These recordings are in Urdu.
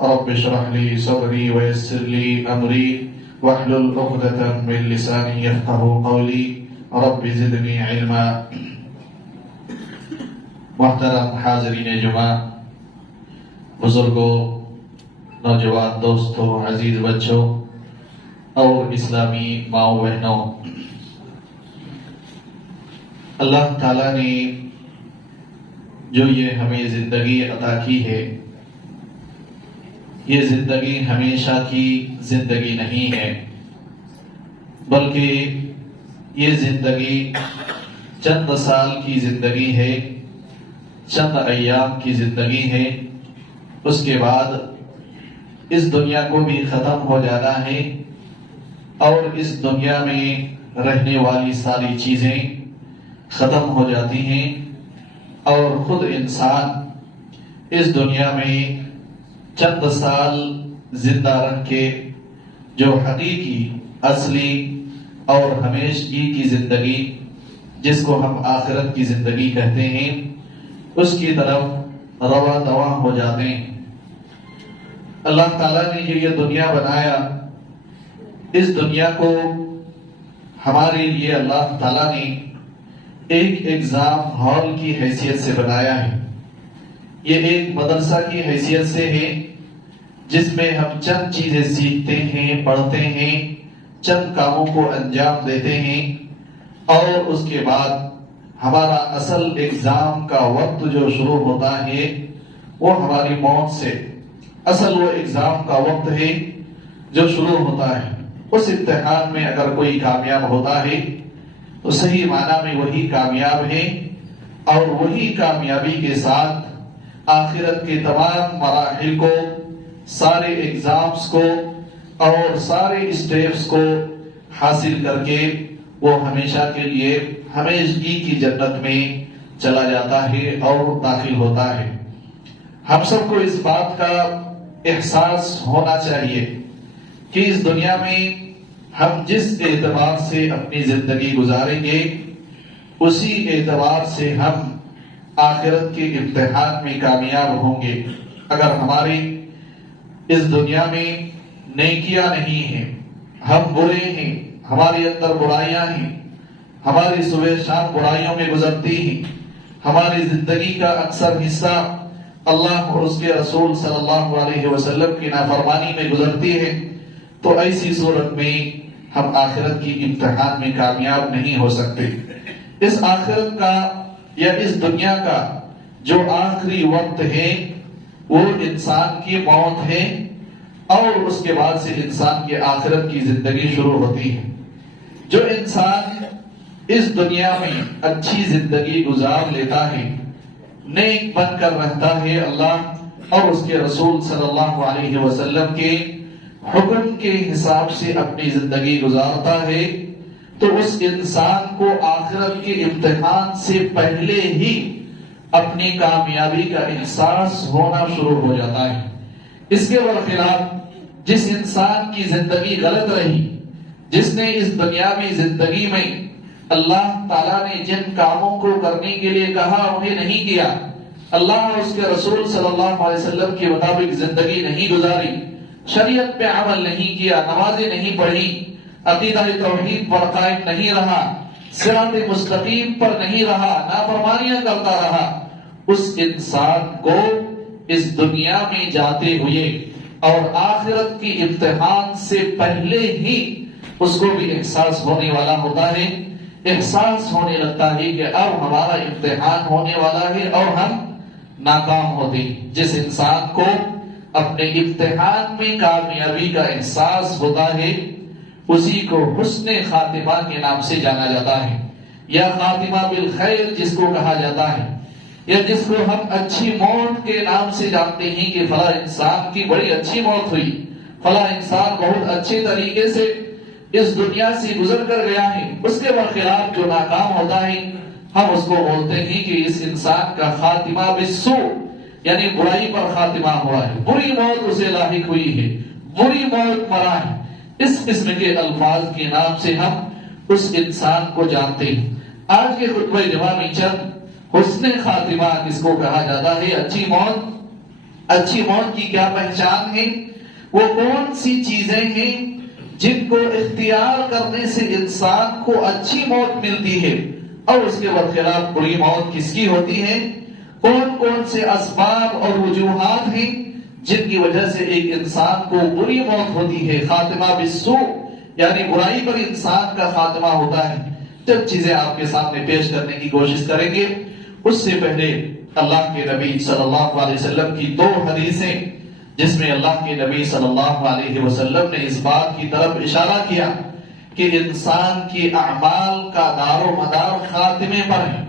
رب اشرح لي صدري ويسر لي أمري واحلل عقدة من لساني يفقهوا قولي رب زدني علما. محترم حاضرین جمعہ، بزرگوں، نوجوان دوستوں، عزیز بچوں اور اسلامی ماؤں بہنوں، اللہ تعالیٰ نے جو یہ ہمیں زندگی عطا کی ہے، یہ زندگی ہمیشہ کی زندگی نہیں ہے، بلکہ یہ زندگی چند سال کی زندگی ہے، چند ایام کی زندگی ہے. اس کے بعد اس دنیا کو بھی ختم ہو جانا ہے اور اس دنیا میں رہنے والی ساری چیزیں ختم ہو جاتی ہیں اور خود انسان اس دنیا میں چند سال زندہ رہ کے جو حقیقی، اصلی اور ہمیشگی کی زندگی جس کو ہم آخرت کی زندگی کہتے ہیں، اس کی طرف رواں دواں ہو جاتے ہیں. اللہ تعالیٰ نے جو یہ دنیا بنایا، اس دنیا کو ہمارے لیے اللہ تعالیٰ نے ایک ایگزام ہال کی حیثیت سے بنایا ہے. یہ ایک مدرسہ کی حیثیت سے ہے جس میں ہم چند چیزیں سیکھتے ہیں، پڑھتے ہیں، چند کاموں کو انجام دیتے ہیں اور اس کے بعد ہمارا اصل ایگزام کا وقت جو شروع ہوتا ہے وہ ہماری موت سے. اصل وہ ایگزام کا وقت ہے جو شروع ہوتا ہے. اس امتحان میں اگر کوئی کامیاب ہوتا ہے تو صحیح معنی میں وہی کامیاب ہے، اور وہی کامیابی کے ساتھ آخرت کے تمام مراحل کو، سارے ایگزامز کو اور سارے اسٹیپس کو حاصل کر کے وہ ہمیشہ کے لیے ہمیشگی کی جنت میں چلا جاتا ہے اور داخل ہوتا ہے. ہم سب کو اس بات کا احساس ہونا چاہیے کہ اس دنیا میں ہم جس اعتبار سے اپنی زندگی گزاریں گے، اسی اعتبار سے ہم آخرت کے امتحان میں کامیاب ہوں گے. اگر ہماری اس دنیا میں نیکیاں نہیں ہیں، ہم برے ہیں، ہمارے اندر برائیاں ہیں، ہماری صبح شام برائیوں میں گزرتی ہیں، ہماری زندگی کا اکثر حصہ اللہ اور اس کے رسول صلی اللہ علیہ وسلم کی نافرمانی میں گزرتی ہے، تو ایسی صورت میں ہم آخرت کی امتحان میں کامیاب نہیں ہو سکتے. اس آخرت کا یا اس دنیا کا جو آخری وقت ہے وہ انسان کی موت ہے، اور اس کے بعد سے انسان کی آخرت کی زندگی شروع ہوتی ہے. جو انسان اس دنیا میں اچھی زندگی گزار لیتا ہے، نیک بن کر رہتا ہے، اللہ اور اس کے رسول صلی اللہ علیہ وسلم کے حکم کے حساب سے اپنی زندگی گزارتا ہے، تو اس انسان کو آخرت کے امتحان سے پہلے ہی اپنی کامیابی کا احساس ہونا شروع ہو جاتا ہے. اس کے برخلاف جس انسان کی زندگی غلط رہی، جس نے اس دنیاوی زندگی میں اللہ تعالیٰ نے جن کاموں کو کرنے کے لیے کہا انہیں نہیں کیا، اللہ اور اس کے رسول صلی اللہ علیہ وسلم کے مطابق زندگی نہیں گزاری، شریعت پہ عمل نہیں کیا، نمازیں نہیں پڑھی، عقیدہ توحید پر قائم نہیں رہا، صراط مستقیم پر نہیں رہا، نافرمانیاں کرتا رہا، اس انسان کو اس دنیا میں جاتے ہوئے اور آخرت کی امتحان سے پہلے ہی اس کو بھی احساس ہونے والا ہوتا ہے. احساس ہونے لگتا ہے کہ اب ہمارا امتحان ہونے والا ہے اور ہم ناکام ہوتے ہیں. جس انسان کو اپنے امتحان میں کامیابی کا احساس ہوتا ہے اسی کو حسن خاتمہ کے نام سے جانا جاتا ہے، یا خاتمہ بالخیر جس کو کہا جاتا ہے، یا جس کو ہم اچھی موت کے نام سے جانتے ہیں کہ فلاں انسان کی بڑی اچھی موت ہوئی، فلاں انسان بہت اچھے طریقے سے اس دنیا سے گزر کر گیا ہے. اس کے برخلاف جو ناکام ہوتا ہے ہم اس کو بولتے ہیں کہ اس انسان کا خاتمہ بالسوء، یعنی برائی پر خاتمہ ہوا ہے، بری موت اسے لاحق ہوئی ہے، بری موت مرا ہے. اس قسم کے الفاظ کے نام سے ہم اس انسان کو جانتے ہیں. آج کے خطبہ جمعہ میں چند حسن خاتمہ جس کو کہا جاتا ہے، اچھی موت، اچھی موت کی کیا پہچان ہے؟ وہ کون سی چیزیں ہیں جن کو اختیار کرنے سے انسان کو اچھی موت ملتی ہے اور اس کے برخلاف بری موت کس کی ہوتی ہے؟ کون کون سے اسباب اور وجوہات ہیں جن کی وجہ سے ایک انسان کو بری موت ہوتی ہے؟ خاتمہ بالسوء یعنی برائی پر انسان کا خاتمہ ہوتا ہے۔ جب چیزیں آپ کے سامنے پیش کرنے کی کوشش کریں گے، اس سے پہلے اللہ کے نبی صلی اللہ علیہ وسلم کی 2 حدیثیں جس میں اللہ کے نبی صلی اللہ علیہ وسلم نے اس بات کی طرف اشارہ کیا کہ انسان کے اعمال کا دار و مدار خاتمے پر ہے۔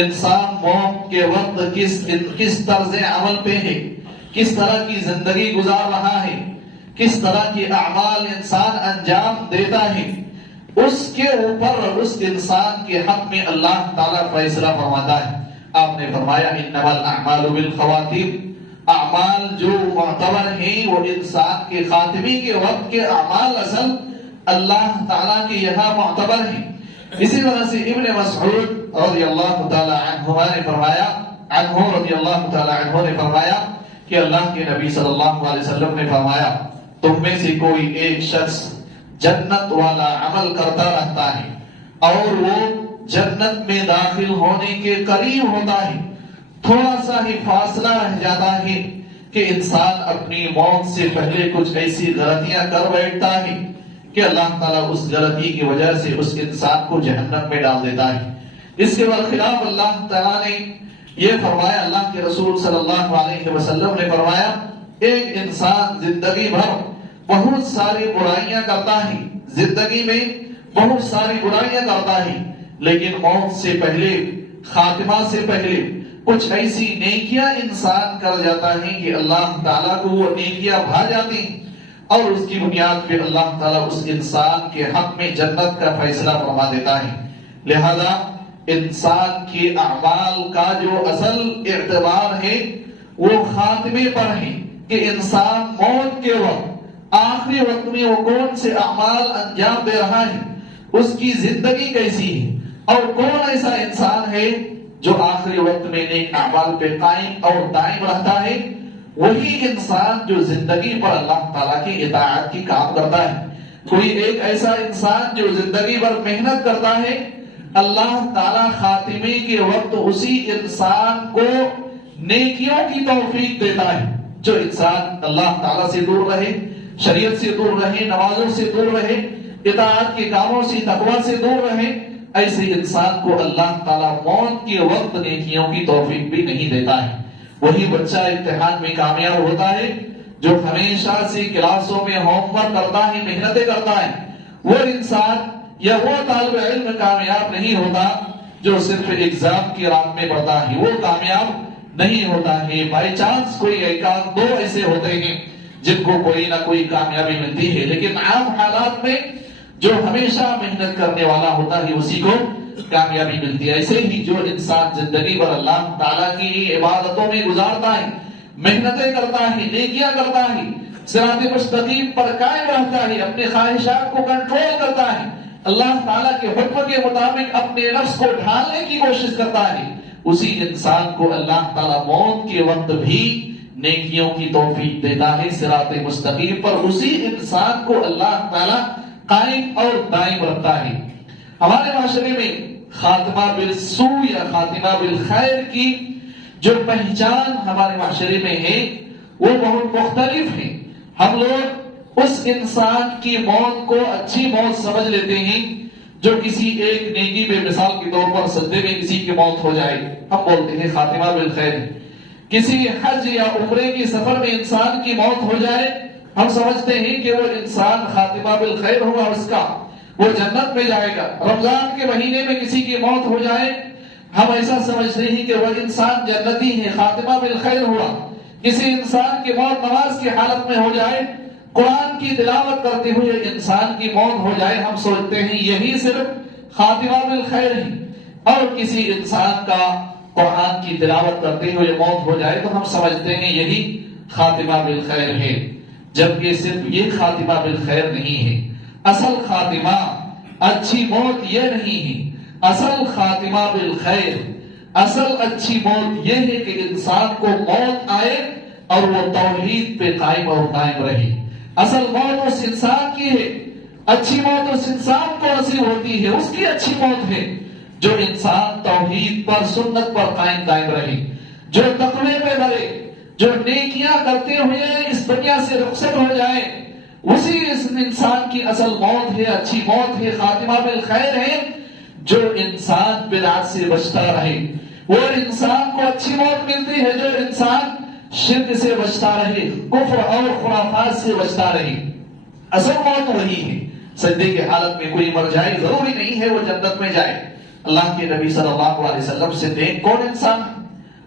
انسان موت کے وقت کس طرز عمل پہ ہے، کس طرح کی زندگی گزار رہا ہے، کس طرح کے اعمال انسان انجام دیتا ہے، اس کے اوپر اس انسان کے حق میں اللہ تعالیٰ فیصلہ فرماتا ہے۔ آپ نے فرمایا انما الاعمال بالخواتیم، اعمال جو معتبر ہیں وہ انسان کے خاتمے کے وقت کے اعمال اصل اللہ تعالیٰ کے یہاں معتبر ہیں۔ اسی طرح سے ابن مسعود رضی اللہ تعالی عنہ نے فرمایا کہ اللہ کے نبی صلی اللہ علیہ وسلم نے فرمایا تم میں سے کوئی ایک شخص جنت والا عمل کرتا رہتا ہے اور وہ جنت میں داخل ہونے کے قریب ہوتا ہے، تھوڑا سا ہی فاصلہ رہ جاتا ہے کہ انسان اپنی موت سے پہلے کچھ ایسی غلطیاں کر بیٹھتا ہے کہ اللہ تعالیٰ اس غلطی کی وجہ سے اس انسان کو جہنم میں ڈال دیتا ہے۔ اس کے برخلاف اللہ تعالیٰ نے یہ فرمایا، اللہ کے رسول صلی اللہ علیہ وسلم نے فرمایا ایک انسان زندگی بھر بہت ساری برائیاں کرتا ہے، زندگی میں بہت ساری برائیاں کرتا ہے، لیکن موت سے پہلے، خاتمہ سے پہلے کچھ ایسی نیکیاں انسان کر جاتا ہے کہ اللہ تعالیٰ کو وہ نیکیاں بھا جاتی ہیں اور اس کی بنیاد پہ اللہ تعالیٰ اس انسان کے حق میں جنت کا فیصلہ فرما دیتا ہے۔ لہذا انسان کے اعمال کا جو اصل اعتبار ہے وہ خاتمے پر ہے کہ انسان موت کے وقت، آخری وقت میں وہ کون سے اعمال انجام دے رہا ہے، اس کی زندگی کیسی ہے، اور کون ایسا انسان ہے جو آخری وقت میں نیک اعمال پہ قائم اور دائم رہتا ہے۔ وہی انسان جو زندگی پر اللہ تعالیٰ کی اطاعت کی کام کرتا ہے۔ کوئی ایک ایسا انسان جو زندگی بھر محنت کرتا ہے، اللہ تعالیٰ خاتمے کے وقت اسی انسان کو نیکیوں کی توفیق دیتا ہے۔ جو انسان اللہ تعالیٰ سے دور رہے، شریعت سے دور رہے، نمازوں سے دور رہے، اطاعت کے کاموں سے، تقوی سے دور رہے، ایسے انسان کو اللہ تعالیٰ موت کے وقت نیکیوں کی توفیق بھی نہیں دیتا ہے۔ وہی بچہ امتحان میں کامیاب ہوتا ہے جو ہمیشہ سے کلاسوں میں ہوم ورک کرتا ہے، محنتیں کرتا ہے۔ وہ انسان یا وہ طالب علم کامیاب نہیں ہوتا جو صرف ایگزام کی رات میں پڑھتا ہے، وہ کامیاب نہیں ہوتا ہے۔ بائی چانس کوئی ایک آدھ دو ایسے ہوتے ہیں جن کو کوئی نہ کوئی کامیابی ملتی ہے، لیکن عام حالات میں جو ہمیشہ محنت کرنے والا ہوتا ہے اسی کو کامیابی ملتی ہے۔ ایسے ہی جو انسان زندگی بھر اللہ تعالیٰ کی عبادتوں میں گزارتا ہے، محنتیں کرتا ہے، نیکیاں کرتا ہے، صراط مستقیم پر قائم رہتا ہے، اپنے خواہشات کو کنٹرول کرتا ہے، اللہ تعالیٰ کے حکم کے مطابق اپنے نفس کو ڈھالنے کی کوشش کرتا ہے، اسی انسان کو اللہ تعالیٰ موت کے وقت بھی نیکیوں کی توفیق دیتا ہے، صراط مستقیم پر اسی انسان کو اللہ تعالیٰ قائم اور دائم رکھتا ہے۔ ہمارے معاشرے میں خاتمہ بالسوء یا خاتمہ بالخیر کی جو پہچان ہمارے معاشرے میں ہے وہ بہت مختلف ہے۔ ہم لوگ اس انسان کی موت کو اچھی موت سمجھ لیتے ہیں جو کسی ایک نیکی بے مثال کے طور پر سجدے میں کسی کی موت ہو جائے، ہم بولتے ہیں خاتمہ بالخیر۔ کسی حج یا عمرے کے سفر میں انسان کی موت ہو جائے، ہم سمجھتے ہیں کہ وہ انسان خاتمہ بالخیر ہوا، اس کا وہ جنت میں جائے گا۔ رمضان کے مہینے میں کسی کی موت ہو جائے، ہم ایسا سمجھتے ہیں کہ وہ انسان جنتی ہے، خاتمہ بالخیر ہوا۔ کسی انسان کی موت نماز کی حالت میں ہو جائے، قرآن کی تلاوت کرتے ہوئے انسان کی موت ہو جائے، ہم سوچتے ہیں یہی صرف خاتمہ بالخیر ہے۔ اور کسی انسان کا قرآن کی تلاوت کرتے ہوئے موت ہو جائے تو ہم سمجھتے ہیں یہی خاتمہ بالخیر ہے، جبکہ صرف یہ خاتمہ بالخیر نہیں ہے۔ اصل خاتمہ، اچھی موت یہ نہیں ہے، اصل خاتمہ بالخیر، اصل اچھی موت یہ ہے کہ انسان کو موت آئے اور وہ توحید پہ قائم اور دائم رہے۔ اصل موت اس انسان کی ہے، اچھی موت اس انسان کو نصیب ہوتی ہے، اس کی اچھی موت ہے جو انسان توحید پر سنت پر قائم دائم رہے، جو تقوی پہ مرے، جو نیکیاں کرتے ہوئے اس دنیا سے رخصت ہو جائے، اسی اس انسان کی اصل موت ہے، اچھی موت ہے، خاتمہ بالخیر ہے۔ جو انسان بدعت سے بچتا رہے وہ انسان کو اچھی موت ملتی ہے، جو انسان شرک سے بچتا رہے، کفر اور خرافات سے بچتا رہے، اصل موت وہی ہے۔ سجدے کی حالت میں کوئی مر جائے ضروری نہیں ہے وہ جنت میں جائے۔ اللہ کے نبی صلی اللہ علیہ وسلم سے دیکھ کون انسان،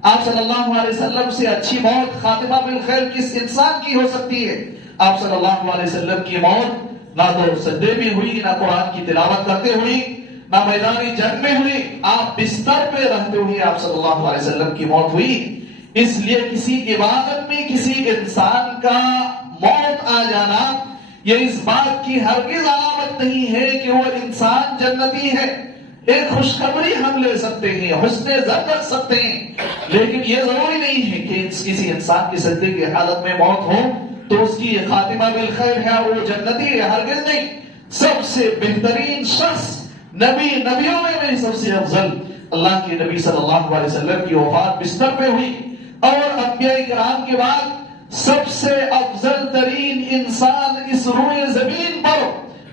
آپ صلی اللہ علیہ وسلم سے اچھی موت خاتمہ بالخیر کس انسان کی ہو سکتی ہے؟ آپ صلی اللہ علیہ وسلم کی موت نہ تو سجدے میں ہوئی، نہ قرآن کی تلاوت کرتے ہوئی، نہ میدانی جنگ میں ہوئی، آپ بستر پہ رہتے ہوئے آپ صلی اللہ علیہ وسلم کی موت ہوئی۔ اس لیے کسی عبادت میں کسی انسان کا موت آ جانا یہ اس بات کی ہرگز علامت نہیں ہے کہ وہ انسان جنتی ہے۔ ایک خوشخبری ہم لے سکتے ہیں، حسن ظن رکھ سکتے ہیں، لیکن یہ ضروری نہیں ہے کہ کسی انسان کی سجدے کی حالت میں موت ہو تو اس کی خاتمہ بالخیر ہے اور وہ جنتی ہے، ہرگز نہیں۔ سب سے بہترین شخص نبیوں میں سب سے افضل اللہ کے نبی صلی اللہ علیہ وسلم کی وفات بستر پہ ہوئی، اور انبیاء کرام کے بعد سب سے افضل ترین انسان اس روئے زمین پر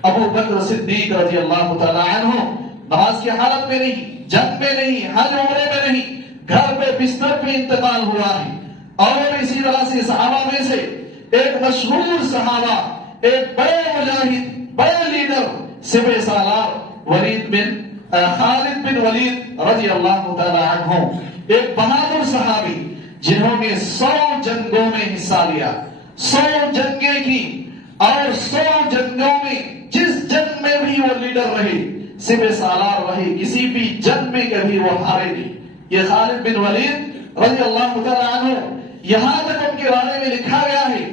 ابو بکر صدیق رضی اللہ تعالی عنہ نماز کی حالت میں نہیں، جنگ میں نہیں، حج عمرے میں نہیں، گھر پہ بستر پہ انتقال ہوا ہے۔ اور اسی طرح سے صحابہ میں سے ایک مشہور صحابہ، ایک بڑے مجاہد، بڑے لیڈر، سپہ سالار خالد بن ولید رضی اللہ تعالی عنہ، ایک بہادر صحابی جنہوں نے 100 جنگوں میں حصہ لیا، 100 جنگیں کی، اور 100 جنگوں میں جس جنگ میں بھی وہ لیڈر رہے، سپہ سالار رہے، کسی بھی جنگ میں کبھی وہ ہارے نہیں۔ یہ خالد بن ولید رضی اللہ تعالی عنہ، یہاں تک ان کے بارے میں لکھا گیا ہے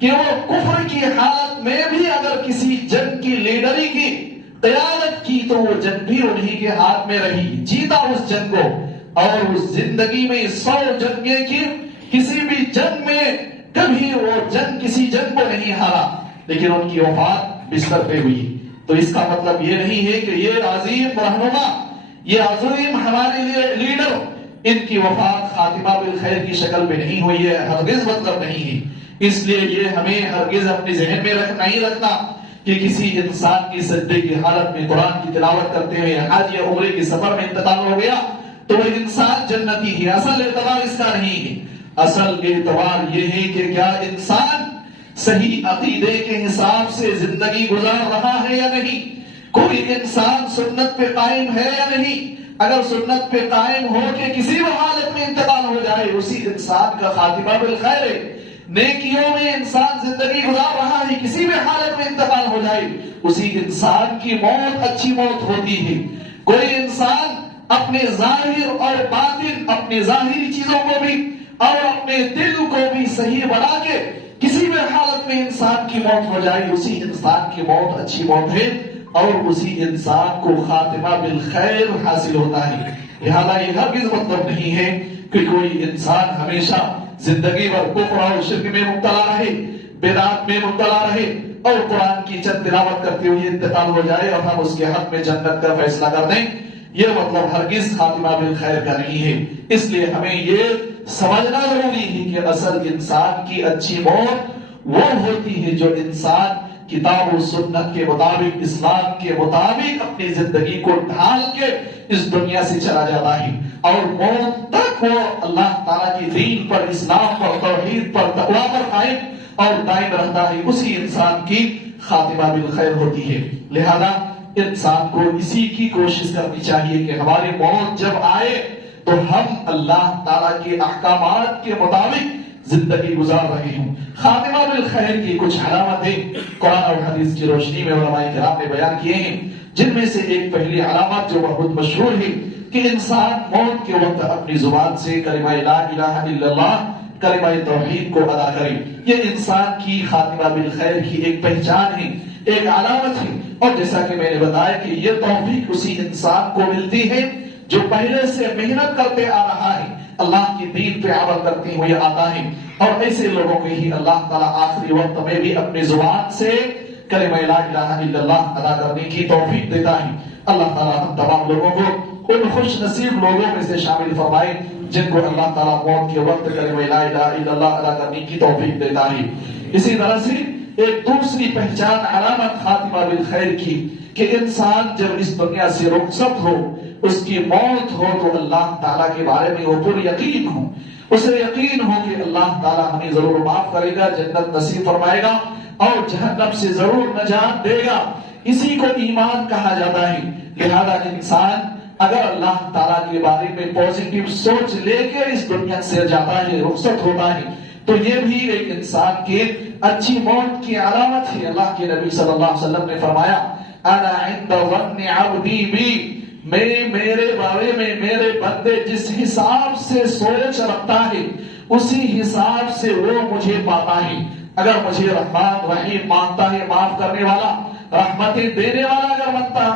کہ وہ کفر کی حالت میں بھی اگر کسی جنگ کی لیڈری کی، قیادت کی، تو وہ جنگ بھی انہی کے ہاتھ میں رہی، جیتا اس جنگ کو، اور اس زندگی میں 100 جنگیں کی، کسی بھی جنگ میں کبھی وہ جنگ کسی جنگ کو نہیں ہارا، لیکن ان کی وفات بستر پہ ہوئی۔ تو اس کا مطلب یہ نہیں ہے کہ یہ عظیم رہنما، یہ عظیم ہمارے لیے لیڈر، ان کی وفات خاتمہ بالخیر کی شکل میں نہیں ہوئی ہے، ہرگز مطلب نہیں ہے۔ اس لیے یہ ہمیں ہرگز اپنے ذہن میں نہیں رکھنا کہ کسی انسان کی سجدے کی حالت میں قرآن کی تلاوت کرتے ہوئے حج یا عمرے کے سفر میں انتقال ہو گیا تو وہ انسان جنتی ہے۔ اصل اعتبار اس کا نہیں ہے، اصل اعتبار یہ ہے کہ کیا انسان صحیح عقیدے کے حساب سے زندگی گزار رہا ہے یا نہیں، کوئی انسان سنت پہ قائم ہے یا نہیں۔ اگر سنت پہ قائم ہو کے کسی بھی حالت میں انتقال ہو جائے، اسی انسان کا خاتمہ بالخیر ہے۔ نیکیوں میں انسان زندگی گزار رہا ہے، کسی بھی حالت میں انتقال ہو جائے، اسی انسان کی موت اچھی موت ہوتی ہے۔ کوئی انسان اپنے ظاہر اور باطن، اپنے ظاہری چیزوں کو بھی اور اپنے دل کو بھی صحیح بنا کے کسی بھی حالت میں انسان کی موت ہو جائے، اسی انسان کی موت اچھی موت ہے، اور اسی انسان کو خاتمہ بالخیر حاصل ہوتا ہے۔ لہذا یہ ہرگز مطلب نہیں ہے کہ کوئی انسان ہمیشہ زندگی بھر کفر اور شرک میں مبتلا رہے، بدعت میں مبتلا رہے، اور قرآن کی چند تلاوت کرتے ہوئے انتقال ہو جائے اور ہم اس کے حق میں جنت کا فیصلہ کر دیں۔ یہ مطلب ہرگز خاتمہ بالخیر کا نہیں ہے۔ اس لیے ہمیں یہ سمجھنا ضروری ہے کہ اصل انسان کی اچھی موت وہ ہوتی ہے جو انسان کتاب و سنت کے مطابق، اسلام کے مطابق اپنی زندگی کو ڈھال کے اس دنیا سے چلا جاتا ہے، اور موت تک وہ اللہ تعالیٰ کی دین پر، اسلام پر، توحید پر، تقویٰ پر قائم اور دائم رہتا ہے، اسی انسان کی خاتمہ بالخیر ہوتی ہے۔ لہذا انسان کو اسی کی کوشش کرنی چاہیے کہ ہماری موت جب آئے تو ہم اللہ تعالیٰ کے احکامات کے مطابق زندگی گزار رہے ہوں۔ خاتمہ بالخیر کی کچھ علامتیں قرآن اور حدیث کی روشنی میں علماء کرام نے بیان کیے ہیں، جن میں سے ایک پہلی علامت جو بہت مشہور ہے کہ انسان موت کے وقت اپنی زبان سے کلمہ لا الہ الا اللہ، کلمہ توحید کو ادا کرے۔ یہ انسان کی خاتمہ بالخیر کی ایک پہچان ہے، ایک علامت ہے، اور جیسا کہ میں نے بتایا کہ یہ توفیق اسی انسان کو ملتی ہے جو پہلے سے محنت کرتے آ رہا ہے، اللہ کی دین پہ عمل کرتے ہوئے آتا ہے، اور ایسے لوگوں کو ہی اللہ تعالیٰ آخری وقت میں بھی اپنی زبان سے کلمہ لا الہ الا اللہ ادا کرنے کی توفیق دیتا ہے۔ اللہ تعالیٰ ہم تمام لوگوں کو ان خوش نصیب لوگوں میں سے شامل فرمائے جن کو اللہ تعالیٰ موت کے وقت کلمہ لا الہ الا اللہ ادا کرنے کی توفیق دیتا ہے۔ اسی طرح سے ایک دوسری پہچان علامت خاتمہ بالخیر کی کہ انسان جب اس دنیا سے رخصت ہو، اس کی موت ہو، تو اللہ تعالیٰ کے بارے میں وہ پر یقین ہو، اسے یقین ہو کہ اللہ تعالیٰ ہمیں ضرور معاف کرے گا، جنت نصیب فرمائے گا اور جہنم سے ضرور نجات دے گا۔ اسی کو ایمان کہا جاتا ہے۔ لہذا انسان اگر اللہ تعالیٰ کے بارے میں پازیٹیو سوچ لے کے اس دنیا سے جاتا ہے، رخصت ہوتا ہے، تو یہ بھی ایک انسان کے اچھی موت کی علامت ہے۔ اللہ کے نبی صلی اللہ علیہ وسلم نے فرمایا انا عند ظن عبدی بی، میں میرے بارے میں میرے بندے جس حساب سے سوچ رکھتا ہے اسی حساب سے وہ مجھے پاتا ہے۔ اگر مجھے رحمان رحیم مانتا ہے، معاف کرنے والا، رحمتیں دینے والا اگر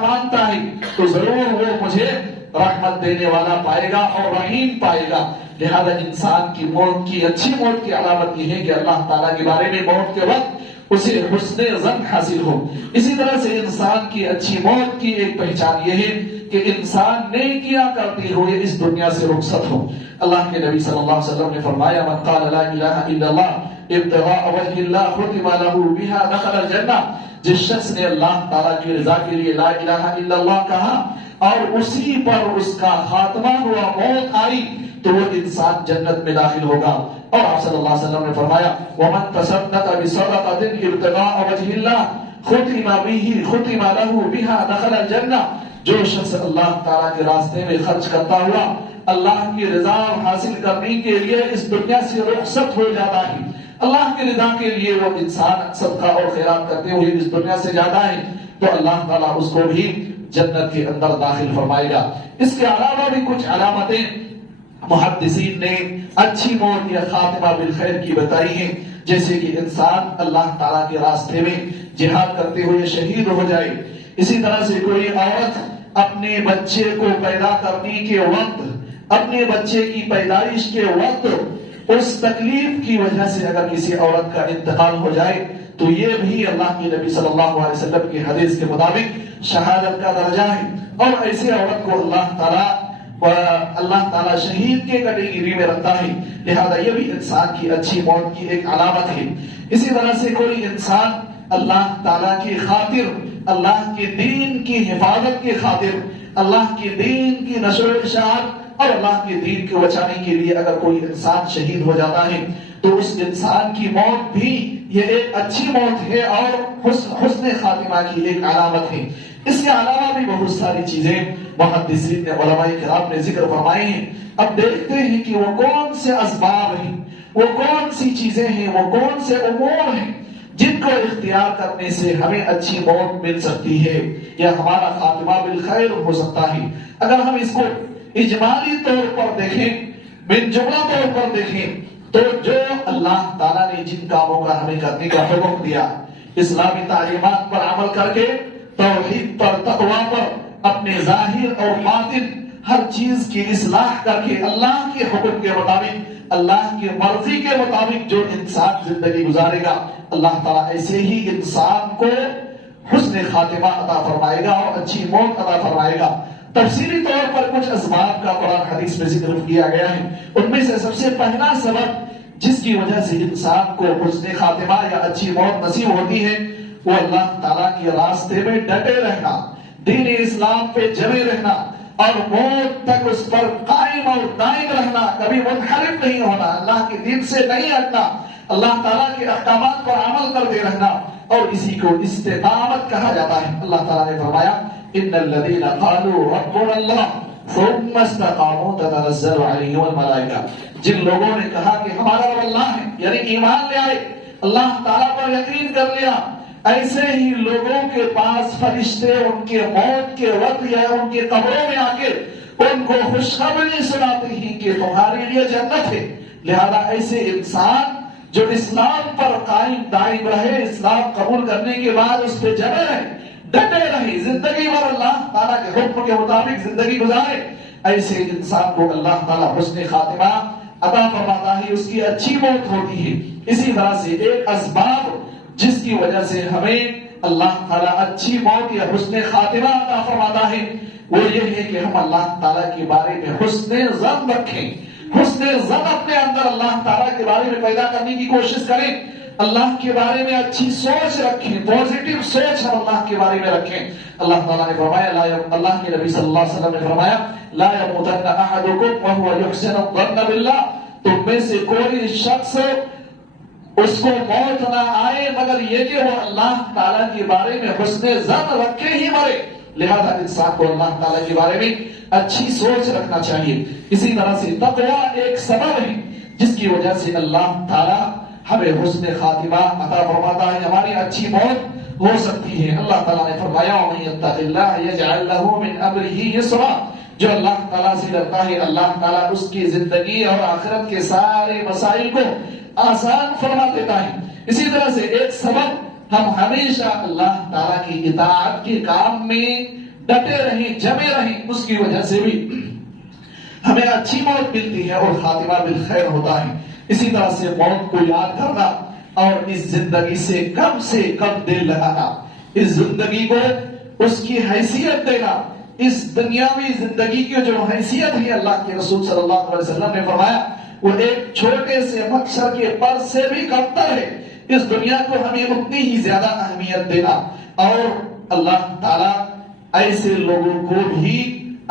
مانتا ہے تو ضرور وہ مجھے رحمت دینے والا پائے گا اور رحیم پائے گا۔ لہذا انسان کی موت کی اچھی موت کی علامت یہ ہے کہ اللہ تعالیٰ کے بارے میں موت کے وقت اسے حسن ظن حاصل ہو۔ اسی طرح سے انسان کی اچھی موت کی ایک پہچان یہ ہے کہ انسان نیکیاں کرتے ہوئے اس دنیا سے رخصت ہو۔ اللہ کے نبی صلی اللہ علیہ وسلم نے فرمایا من قال لا الہ الا اللہ ابتغاء وجہ اللہ ختم له بها دخل الجنہ، جس شخص نے اللہ تعالیٰ کی رضا کے لیے لا الہ الا اللہ کہا اور اسی پر اس کا خاتمہ ہوا، موت آئی، تو وہ انسان جنت میں داخل ہوگا۔ اور آپ صلی اللہ علیہ وسلم نے فرمایا وَمَن تَصَدَّقَ بِصَدَقَةٍ ابْتِغَاءَ وَجْهِ اللَّهِ ختم له بها دخل الجنہ، جو شخص اللہ تعالیٰ کے راستے میں خرچ کرتا ہوا اللہ کی رضا حاصل کرنے کے لیے اس دنیا سے رخصت ہو جاتا ہے، اللہ کی رضا کے لیے وہ انسان صدقہ اور خیرات کرتے ہوئے اس دنیا سے جاتا ہے، تو اللہ تعالیٰ اس کو بھی جنت کے اندر داخل فرمائے گا۔ اس کے علاوہ بھی کچھ علامتیں محدثین نے اچھی موت یا خاتمہ بالخیر کی بتائی ہیں، جیسے کہ انسان اللہ تعالیٰ کے راستے میں جہاد کرتے ہوئے شہید ہو جائے۔ اسی طرح سے کوئی عورت اپنے بچے کو پیدا کرنے کے وقت، اپنے بچے کی پیدائش کے وقت اس تکلیف کی وجہ سے اگر کسی عورت کا انتقال ہو جائے تو یہ بھی اللہ کے نبی صلی اللہ علیہ وسلم کی حدیث کے مطابق شہادت کا درجہ ہے، اور ایسے عورت کو اللہ تعالیٰ شہید کے کیٹیگری میں رکھتا ہے۔ لہذا یہ بھی انسان کی اچھی موت کی ایک علامت ہے۔ اسی طرح سے کوئی انسان اللہ تعالیٰ کی خاطر، اللہ کے دین کی حفاظت کی خاطر، اللہ کے دین کی نشر و اشاعت اور اللہ کے دین کو بچانے کے لیے اگر کوئی انسان شہید ہو جاتا ہے تو اس انسان کی موت بھی یہ ایک اچھی موت ہے اور حسن خاتمہ کی ایک علامت ہے۔ اس کے علاوہ بھی بہت ساری چیزیں محدثین نے، علماء کرام نے ذکر فرمائے ہیں۔ اب دیکھتے ہیں کہ وہ کون سے اسباب ہیں، وہ کون سی چیزیں ہیں، وہ کون سے امور ہیں جن کو اختیار کرنے سے ہمیں اچھی موت مل سکتی ہے یا ہمارا خاتمہ بالخیر ہو سکتا ہے۔ اگر ہم اس کو اجمالی طور پر دیکھیں، بن جملہ طور پر دیکھیں، تو جو اللہ تعالیٰ نے جن کاموں کا ہمیں کرنے کا حکم دیا، اسلامی تعلیمات پر عمل کر کے، توحید پر، تقوی پر، اپنے ظاہر اور باطن ہر چیز کی اصلاح کر کے اللہ کے حکم کے مطابق، اللہ کی مرضی کے مطابق جو انسان زندگی گزارے گا، اللہ تعالیٰ ایسے ہی انسان کو حسن خاتمہ عطا فرمائے گا اور اچھی موت عطا فرمائے گا۔ تفصیلی طور پر کچھ اسباب کا قرآن حدیث میں ذکر کیا گیا ہے۔ ان میں سے سب سے پہلا سبب جس کی وجہ سے انسان کو حسن خاتمہ یا اچھی موت نصیب ہوتی ہے وہ اللہ تعالیٰ کے راستے میں ڈٹے رہنا، دین اسلام پہ جمے رہنا اور موت تک اس پر قائم اور دائم رہنا، کبھی منحرف نہیں ہونا، اللہ کے دین سے نہیں ہٹنا، اللہ تعالیٰ کے احکامات پر عمل کرتے رہنا، اور اسی کو استقامت کہا جاتا ہے۔ اللہ تعالیٰ نے فرمایا ان الذين قالوا ربنا الله ثم استقاموا تتنزل عليهم الملائكة، جن لوگوں نے کہا کہ ہمارا رب اللہ ہے، یعنی ایمان لے آئے، اللہ تعالیٰ پر یقین کر لیا، ایسے ہی لوگوں کے پاس فرشتے ان کے موت کے وقت یا ان کے قبروں میں آ کے ان کو خوشخبری سناتے ہیں کہ تمہارے لیے جنت ہے۔ لہذا ایسے انسان جو اسلام پر قائم دائم رہے، اسلام قبول کرنے کے بعد اس پہ جمے رہے، ڈٹے رہے، زندگی بھر اللہ تعالیٰ کے حکم کے مطابق زندگی گزارے، ایسے انسان کو اللہ تعالیٰ حسن خاتمہ عطا فرماتا ہے، اس کی اچھی موت ہوتی ہے۔ اسی طرح سے ایک اسباب جس کی وجہ سے ہمیں اللہ تعالیٰ اچھی موت یا حسن خاتمہ عطا فرماتا ہے وہ یہ ہے کہ ہم اللہ تعالیٰ کے بارے میں حسن ظن رکھیں، حسن ظن اپنے اندر اللہ تعالیٰ کے بارے میں پیدا کرنے کی کوشش کریں، اللہ کے بارے میں اچھی سوچ رکھیں، پوزیٹو سوچ ہم اللہ کے بارے میں رکھیں۔ اللہ تعالیٰ نے فرمایا، اللہ کے نبی صلی اللہ علیہ وسلم نے فرمایا، لا يموتن احدكم وهو يحسن الظن بالله، تم میں سے کوئی شخص اس کو موت نہ آئے مگر یہ کہ وہ اللہ تعالیٰ کے بارے میں حسن ظن رکھے ہی مرے۔ لہذا انسان کو اللہ تعالیٰ کے بارے میں اچھی سوچ رکھنا چاہیے۔ اسی طرح سے تقوی ایک سبب ہے جس کی وجہ سے اللہ تعالیٰ ہمیں حسن خاتمہ عطا فرماتا ہے، ہماری اچھی موت ہو سکتی ہے۔ اللہ تعالیٰ نے فرمایا، وَمَن يَتَّقِ اللَّهَ يَجْعَل لَّهُ مِنْ أَمْرِهِ يُسْرًا، جو اللہ تعالیٰ سے ڈرتا ہے اللہ تعالیٰ اس کی زندگی اور آخرت کے سارے مسائل کو آسان فرما دیتا ہے۔ اسی طرح سے ایک سبب، ہم ہمیشہ اللہ تعالیٰ کی اطاعت کے کام میں ڈٹے رہیں، جمے رہیں، اس کی وجہ سے بھی ہمیں اچھی موت ملتی ہے اور خاتمہ بالخیر ہوتا ہے۔ اسی طرح سے موت کو یاد کرنا اور اس زندگی سے کم دل لگانا، اس زندگی کو اس کی حیثیت دینا، اس دنیاوی زندگی کی جو حیثیت ہے اللہ کے رسول صلی اللہ علیہ وسلم نے فرمایا وہ ایک چھوٹے سے مچھر کے پر سے بھی کمتر ہے۔ اس دنیا کو ہمیں اتنی ہی زیادہ اہمیت دینا، اور اللہ تعالیٰ ایسے لوگوں کو بھی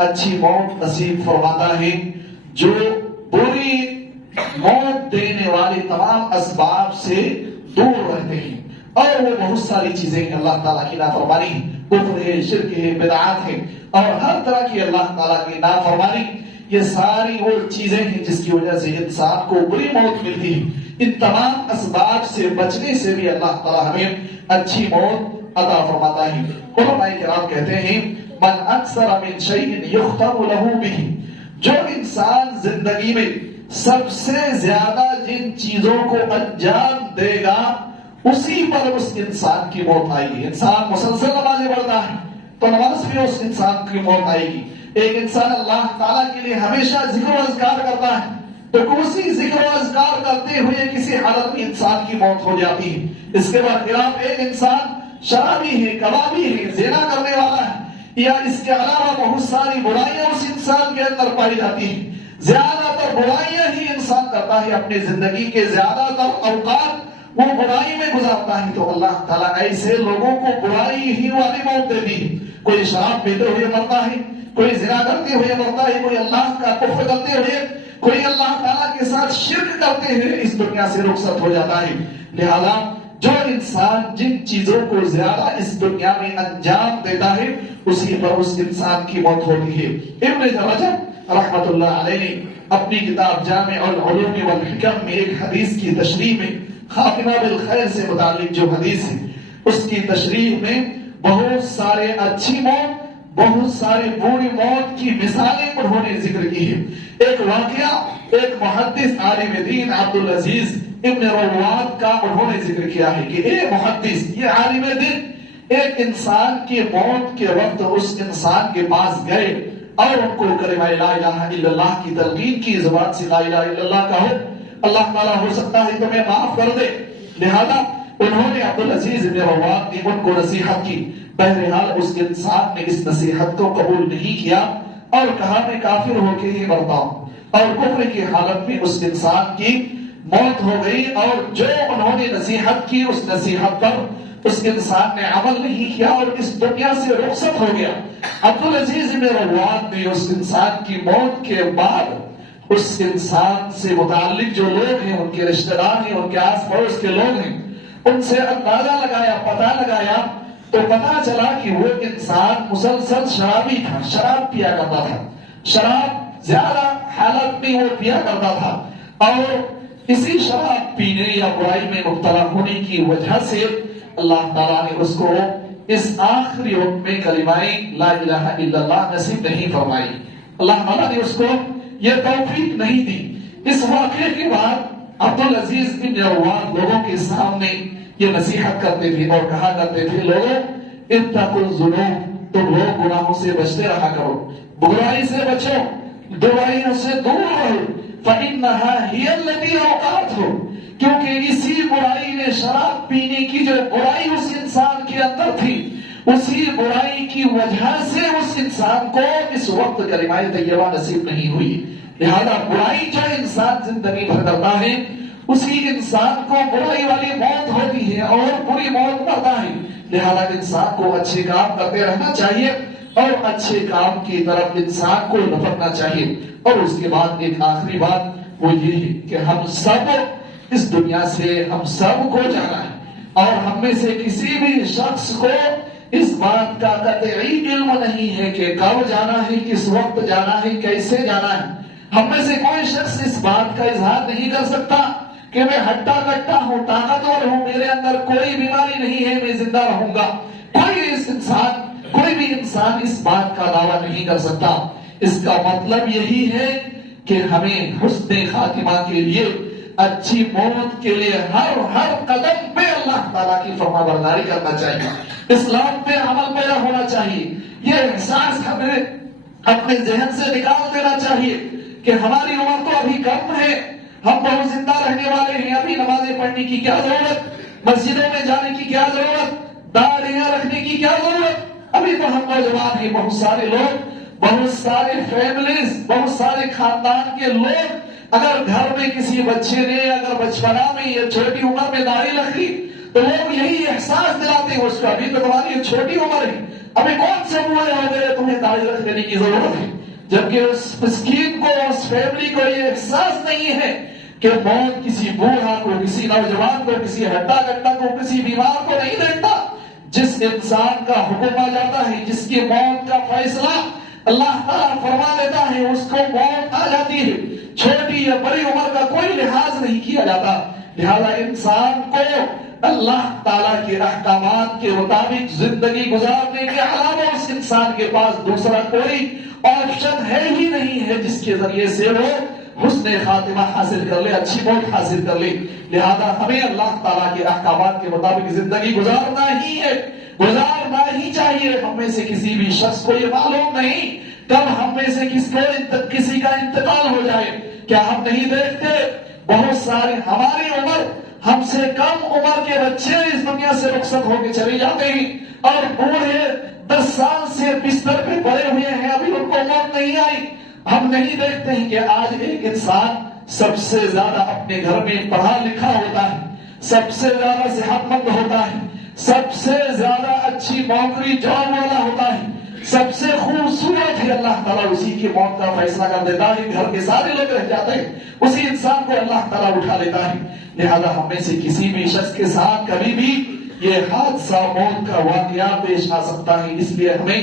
اچھی موت نصیب فرماتا ہے جو بری موت دینے والے تمام اسباب سے دور رہتے ہیں، اور وہ بہت ساری چیزیں ہیں، اللہ تعالیٰ کی نافرمانی، کفر ہے، شرک ہے، بدعات ہے، اور ہر طرح کی اللہ تعالیٰ کی نافرمانی، یہ ساری وہ چیزیں ہیں جس کی وجہ سے انسان کو بری موت ملتی ہے۔ ان تمام اسباب سے بچنے سے بھی اللہ تعالیٰ ہمیں اچھی موت عطا فرماتا ہے۔ علماء کرام کہتے ہیں، من اکثر من شیء یختم له به، جو انسان زندگی میں سب سے زیادہ جن چیزوں کو انجام دے گا اسی پر اس انسان کی موت آئے گی۔ انسان مسلسل نمازیں پڑھتا ہے تو نماز بھی اس انسان کی موت آئے گی۔ ایک انسان اللہ تعالیٰ کے لیے ہمیشہ ذکر و اذکار کرتا ہے تو اسی ذکر و اذکار کرتے ہوئے کسی حالت میں انسان کی موت ہو جاتی ہے۔ اس کے برخلاف ایک انسان شرابی ہے، کبابی ہے، زنا کرنے والا ہے، یا اس کے علاوہ بہت ساری برائیاں اس انسان کے اندر پائی جاتی ہیں، زیادہ تر برائیاں ہی انسان کرتا ہے، اپنی زندگی کے زیادہ تر اوقات وہ برائی میں گزارتا ہے، تو اللہ تعالیٰ ایسے لوگوں کو برائی ہی والی موت دے دی۔ کوئی شراب پیتے ہوئے مرتا ہے، کوئی زنا کرتے ہوئے مرتا ہے، کوئی اللہ کا کفر کرتے ہوئے، کوئی اللہ تعالیٰ کے ساتھ شرک کرتے ہوئے اس دنیا سے رخصت ہو جاتا ہے۔ لہذا جو انسان جن چیزوں کو زیادہ اس دنیا میں انجام دیتا ہے اسی پر اس انسان کی موت ہوتی ہے۔ ابن رجب رحمت اللہ علیہ نے اپنی کتاب جامع العلوم والحکم میں ایک حدیث کی تشریح میں خاتمہ بالخیر سے متعلق جو حدیث ہے اس کی تشریح میں بہت سارے اچھی موت، بہت سارے بری موت کی مثالیں انہوں نے ذکر کی ہے۔ ایک واقعہ ایک محدث عالم دین عبدالعزیز ابن رواد کا انہوں نے ذکر کیا ہے کہ ایک محدث، یہ عالم دین، ایک انسان کی موت کے وقت اس انسان کے پاس گئے اور ان کو کلمہ لا الہ الا اللہ کی تلقین کی، زبان سے لا الہ الا اللہ کہو، اللہ تعالیٰ ہو سکتا ہے تمہیں معاف کر دے۔ لہذا انہوں نے عبدالعزیز ابن رواد نے ان کو نصیحت کی، بہرحال اس انسان نے اس نصیحت کو قبول نہیں کیا اور کہا میں کافر ہو کے ہی مرتا ہوں، اور کفر کی حالت میں اس انسان کی موت ہو گئی، اور جو انہوں نے نصیحت کی اس نصیحت پر اس انسان نے عمل نہیں کیا اور اس دنیا سے رخصت ہو گیا۔ عبدالعزیز ابن رواد نے اس انسان کی موت کے بعد اس انسان سے متعلق جو لوگ ہیں، ان کے رشتہ دار ہیں، ان کے آس پڑوس کے لوگ ہیں، ان سے اندازہ لگایا، پتہ لگایا، تو پتہ چلا کہ وہ انسان مسلسل شرابی تھا، شراب پیا کرتا تھا، شراب زیادہ حالت میں وہ پیا کرتا تھا، اور اسی شراب پینے یا برائی میں مبتلا ہونے کی وجہ سے اللہ تعالیٰ نے اس کو اس آخری وقت میں کلمہ لا الہ الا اللہ نصیب نہیں فرمائی۔ اللہ تعالیٰ نے اس کو یہ توفیق نہیں دی۔ اس واقعے کے بعد عبدالعزیز ابن رواد لوگوں کے سامنے یہ نصیحت کرتے تھے اور کہا کرتے تھے، لوگوں اتقوا الذنوب، تم لوگ گناہوں سے بچتے رہا کرو، برائی سے بچو، برائیوں سے دور رہو فإنها هي التي أوقعته، کیونکہ اسی برائی نے، شراب پینے کی جو برائی اس انسان کے اندر تھی، اسی برائی کی وجہ سے اس انسان کو اس وقت کلمہ طیبہ نصیب نہیں ہوئی۔ لہذا برائی جو انسان زندگی بھر کرتا ہے اسی انسان کو برائی والی موت ہوتی ہے اور بری موت مرتا ہے۔ لہذا انسان کو اچھے کام کرتے رہنا چاہیے اور اچھے کام کی طرف انسان کو لپکنا چاہیے۔ اور اس کے بعد ایک آخری بات وہ یہ ہے کہ ہم سب اس دنیا سے، ہم سب کو جانا ہے، اور ہم میں سے کسی بھی شخص کو اس بات کا قطعی علم نہیں ہے کہ کب جانا ہے، کس وقت جانا ہے، کیسے جانا ہے۔ ہم میں سے کوئی شخص اس بات کا اظہار نہیں کر سکتا کہ میں ہٹا کٹا ہوں، طاقتور ہوں، میرے اندر کوئی بیماری نہیں ہے، میں زندہ رہوں گا۔ کوئی بھی انسان اس بات کا دعویٰ نہیں کر سکتا۔ اس کا مطلب یہی ہے کہ ہمیں حسن خاتمہ کے لیے، اچھی موت کے لیے ہر قدم پہ اللہ تعالیٰ کی فرما برداری کرنا چاہیے، اسلام پہ عمل پیرا ہونا چاہیے۔ یہ احساس ہمیں اپنے ذہن سے نکال دینا چاہیے کہ ہماری عمر تو ابھی کم ہے، ہم بہت زندہ رہنے والے ہیں، ابھی نمازیں پڑھنے کی کیا ضرورت، مسجدوں میں جانے کی کیا ضرورت، داڑیاں رکھنے کی کیا ضرورت، ابھی تو ہم نوجوان ہیں۔ بہت سارے لوگ، بہت سارے فیملیز، بہت سارے خاندان کے لوگ اگر گھر میں کسی بچے نے اگر بچپنا میں یا چھوٹی عمر میں داڑھی رکھ لی تو لوگ یہی احساس دلاتے ہیں اس کا، ابھی تو تمہاری چھوٹی عمر ہے، ابھی کون سے بوڑھے ہو گئے، تمہیں داڑھی رکھ لینے کی ضرورت ہے۔ جبکہ اس مسکین کو، اس فیملی کو یہ احساس نہیں ہے کہ موت کسی بوڑھا کو، کسی نوجوان کو، کسی ہڈا کٹا کو، کسی بیمار کو نہیں دیکھتا۔ جس انسان کا حکم آ جاتا ہے، جس کی موت کا فیصلہ اللہ تعالیٰ فرما دیتا ہے، اس کو موت آ جاتی ہے۔ چھوٹی یا بڑی عمر کا کوئی لحاظ نہیں کیا جاتا۔ لہذا انسان کو اللہ تعالیٰ کے احکامات کے مطابق زندگی گزارنے کے علاوہ اس انسان کے پاس دوسرا کوئی آپشن ہے ہی نہیں ہے جس کے ذریعے سے وہ حسن خاتمہ حاصل کر لے، اچھی موت حاصل کر لے۔ لہذا ہمیں اللہ تعالیٰ کے احکامات کے مطابق زندگی گزارنا ہی چاہیے۔ ہم میں سے کسی بھی شخص کو یہ معلوم نہیں کب ہم میں سے کسی کا انتقال ہو جائے۔ کیا ہم نہیں دیکھتے بہت سارے ہماری عمر، ہم سے کم عمر کے بچے اس دنیا سے رخصت ہو کے چلے جاتے ہیں، اور بوڑھے 10 سال سے بستر پہ پڑے ہوئے ہیں، ابھی ان کو موت نہیں آئی۔ ہم نہیں دیکھتے ہیں کہ آج ایک انسان سب سے زیادہ اپنے گھر میں پڑھا لکھا ہوتا ہے، سب سے زیادہ صحت مند ہوتا ہے، سب سے زیادہ اچھی نوکری جاب والا ہوتا ہے، سب سے خوبصورت ہے، اللہ تعالیٰ اسی کی موت کا فیصلہ کر دیتا ہے۔ گھر کے سارے لوگ رہ جاتے ہیں، اسی انسان کو اللہ تعالیٰ اٹھا لیتا ہے۔ لہذا ہم میں سے کسی بھی شخص کے ساتھ کبھی بھی یہ حادثہ، موت کا واقعہ پیش آ سکتا ہے۔ اس لیے ہمیں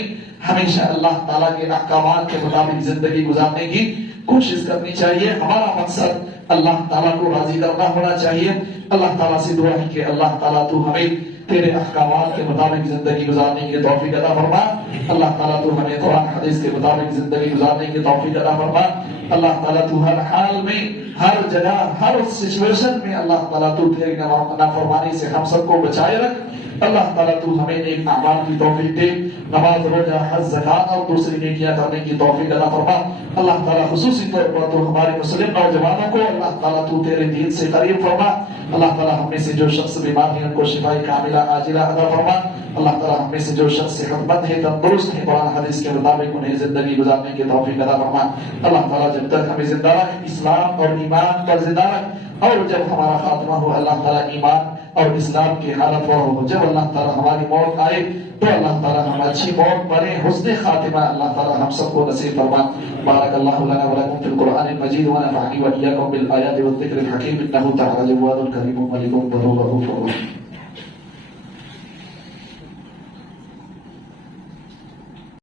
ہمیشہ اللہ تعالیٰ کے احکامات کے مطابق زندگی گزارنے کی کوشش کرنی چاہیے۔ ہمارا مقصد اللہ تعالیٰ کو راضی کرنا ہونا چاہیے۔ اللہ تعالیٰ سے دعا ہے کہ اللہ تعالیٰ تو ہمیں تیرے احکامات کے مطابق زندگی گزارنے کی توفیق عطا فرما۔ اللہ تعالیٰ تو ہمیں قرآن حدیث کے مطابق زندگی گزارنے کی توفیق عطا فرما۔ اللہ تعالیٰ تو ہر حال میں، ہر جگہ، ہر سچویشن میں اللہ تعالیٰ تو تیری نافرمانی سے ہم سب کو بچائے رکھ۔ اللہ تعالیٰ تو ہمیں نیک اعمال کی توفیق دے، نماز، روزہ، حج، زکات اور دوسری نیکیاں کرنے کی توفیق عطا فرما۔ اللہ تعالیٰ خصوصی طور پر تو ہمارے مسلم نوجوانوں کو اللہ تعالیٰ تو تیرے دین سے قریب فرما۔ اللہ تعالیٰ ہم میں سے جو شخص بیمار ہیں ان کو شفاء کاملہ عاجلہ عطا فرما۔ اللہ تعالیٰ ہم میں سے جو شخص صحت مند ہے، تندرست ہے، قرآن حدیث کے مطابق انہیں زندگی گزارنے کی توفیق عطا فرما۔ اللہ تعالیٰ جب تک ہمیں زندہ رکھ، اسلام اور ایمان پر زندہ رکھ، اور جب ہمارا خاتمہ ہو اللہ تعالیٰ ایمان اور اسلام کی حالت پر ہو، جب اللہ تعالیٰ ہماری موت آئے تو اللہ تعالیٰ ہم اچھی موت مرے، حسن خاتمہ اللہ تعالیٰ ہم سب کو نصیب فرما۔ بارک اللہ لنا ولکم فی القرآن المجید ونفعنی وإیاکم بالآیات والذکر الحکیم، انہ تعالی جواد کریم ملک ذو الرحمۃ۔